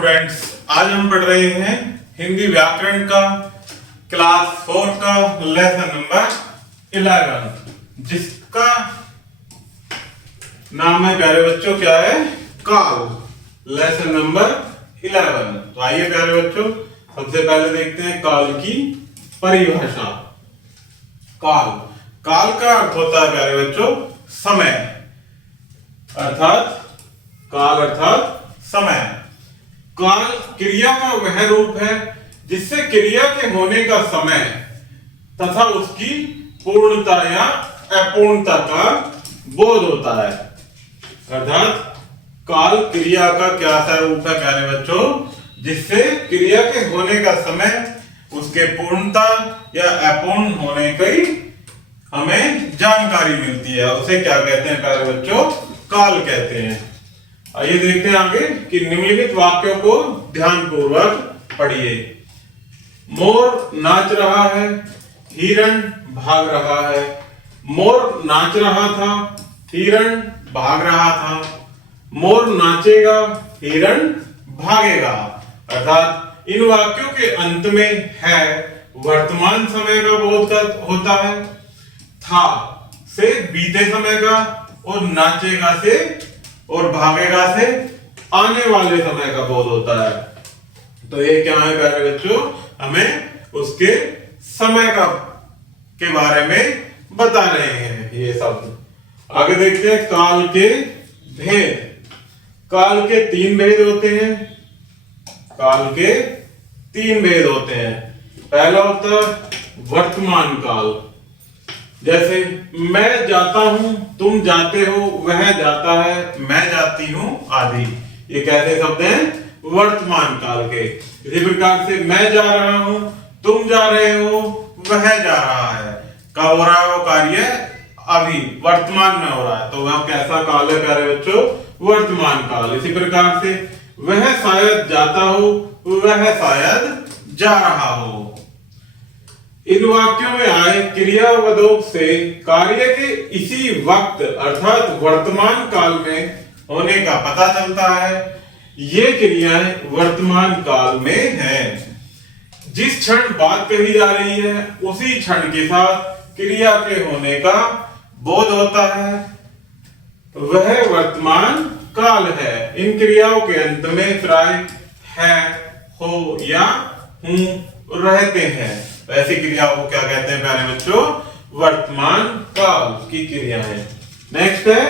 Students, आज हम पढ़ रहे हैं हिंदी व्याकरण का क्लास 4 का लेसन नंबर 11, जिसका नाम है प्यारे बच्चों क्या है? काल। Lesson number 11। तो आइए प्यारे बच्चों, सबसे पहले देखते हैं काल की परिभाषा। काल काल का अर्थ होता है प्यारे बच्चों समय, अर्थात काल अर्थात समय। काल क्रिया का वह रूप है जिससे क्रिया के होने का समय तथा उसकी पूर्णता या अपूर्णता का बोध होता है। अर्थात काल क्रिया का क्या सा रूप है प्यारे बच्चों, जिससे क्रिया के होने का समय, उसके पूर्णता या अपूर्ण होने की हमें जानकारी मिलती है। उसे क्या कहते हैं प्यारे बच्चों? काल कहते हैं। आइए देखते हैं आगे कि निम्नलिखित वाक्यों को ध्यानपूर्वक पढ़िए। मोर नाच रहा है, हिरण भाग रहा है। मोर नाच रहा था, हिरण भाग रहा था। मोर नाचेगा, हिरण भागेगा। अर्थात इन वाक्यों के अंत में है वर्तमान समय का बोध होता है, था से बीते समय का, और नाचेगा से और भागेगा से आने वाले समय का बोध होता है। तो ये क्या है प्यारे बच्चों? हमें उसके समय का के बारे में बता रहे हैं ये शब्द। आगे देखते हैं काल के भेद। काल के 3 भेद होते हैं। काल के 3 भेद होते हैं। पहला होता है वर्तमान काल, जैसे मैं जाता हूं, तुम जाते हो, वह जाता है, मैं जाती हूं आदि। ये कैसे शब्द हैं? वर्तमान काल के। इसी प्रकार से मैं जा रहा हूं, तुम जा रहे हो, वह जा रहा है। कब हो रहा है वो कार्य? अभी वर्तमान में हो रहा है। तो वह कैसा काल है प्यारे बच्चों? वर्तमान काल। इसी प्रकार से वह शायद जाता हो, वह शायद जा रहा हो। इन वाक्यों में आए क्रियापदों से कार्य के इसी वक्त अर्थात वर्तमान काल में होने का पता चलता है। ये क्रियाएं वर्तमान काल में हैं। जिस क्षण बात कही जा रही है उसी क्षण के साथ क्रिया के होने का बोध होता है, वह वर्तमान काल है। इन क्रियाओं के अंत में प्राय है, हो या हूं रहते हैं। ऐसी क्रियाओं को क्या कहते हैं प्यारे बच्चों? वर्तमान काल की क्रियाएं। नेक्स्ट है,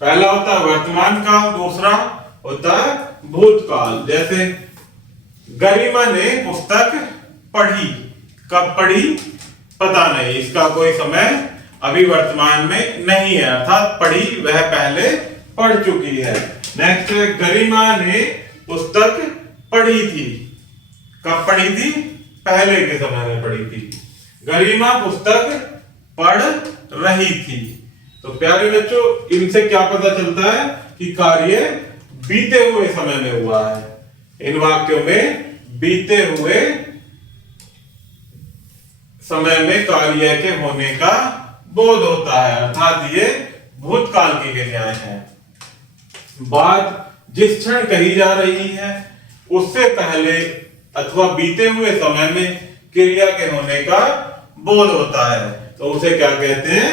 पहला होता है वर्तमान काल, दूसरा होता है भूतकाल। जैसे गरिमा ने पुस्तक पढ़ी, कब पढ़ी पता नहीं, इसका कोई समय अभी वर्तमान में नहीं है, अर्थात पढ़ी वह पहले पढ़ चुकी है। नेक्स्ट है गरिमा ने पुस्तक पढ़ी थी, कब पढ़ी थी? पहले के समय में पढ़ी थी। गरिमा पुस्तक पढ़ रही थी। तो प्यारे बच्चों, इनसे क्या पता चलता है कि कार्य बीते हुए समय में हुआ है। इन वाक्यों में बीते हुए समय में कार्य के होने का बोध होता है, अर्थात ये भूतकाल की क्रियाएं हैं। बात जिस क्षण कही जा रही है उससे पहले अथवा बीते हुए समय में क्रिया के होने का बोध होता है, तो उसे क्या कहते हैं?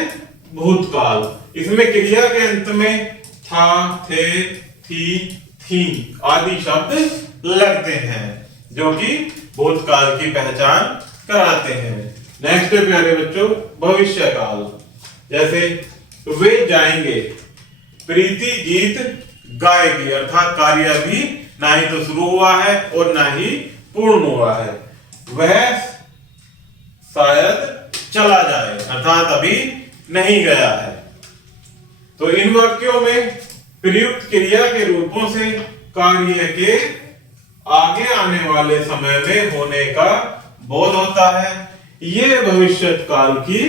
भूतकाल। इसमें क्रिया के अंत में था, थे, थी, थी आदि शब्द लगते हैं, जो कि भूतकाल की पहचान कराते हैं। नेक्स्ट है प्यारे बच्चों भविष्य काल। जैसे वे जाएंगे, प्रीति गीत गाएगी। अर्थात कार्य अभी ना ही तो शुरू हुआ है और ना ही पूर्ण हुआ है। वह शायद चला जाए, अर्थात अभी नहीं गया है। तो इन वाक्यों में प्रयुक्त क्रिया के रूपों से कार्य के आगे आने वाले समय में होने का बोध होता है। ये भविष्य काल की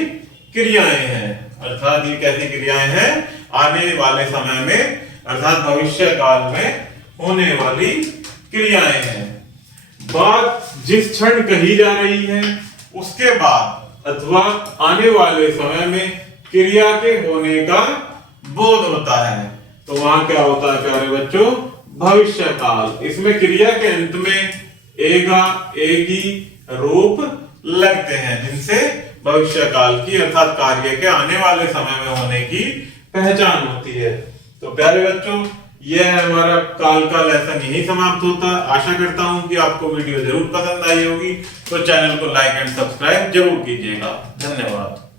क्रियाएं हैं। अर्थात ये कैसी क्रियाएं हैं? आने वाले समय में अर्थात भविष्य काल में होने वाली क्रियाएं हैं। बात जिस क्षण कही जा रही है उसके बाद अथवा आने वाले समय में क्रिया के होने का बोध होता है, तो वहां क्या होता है प्यारे बच्चों? भविष्य काल। इसमें क्रिया के अंत में एगा एगी रूप लगते हैं जिनसे भविष्य काल की अर्थात कार्य के आने वाले समय में होने की पहचान होती है। तो प्यारे बच्चों, यह हमारा काल का लेसन यही समाप्त होता है। आशा करता हूं कि आपको वीडियो जरूर पसंद आई होगी, तो चैनल को लाइक एंड सब्सक्राइब जरूर कीजिएगा। धन्यवाद।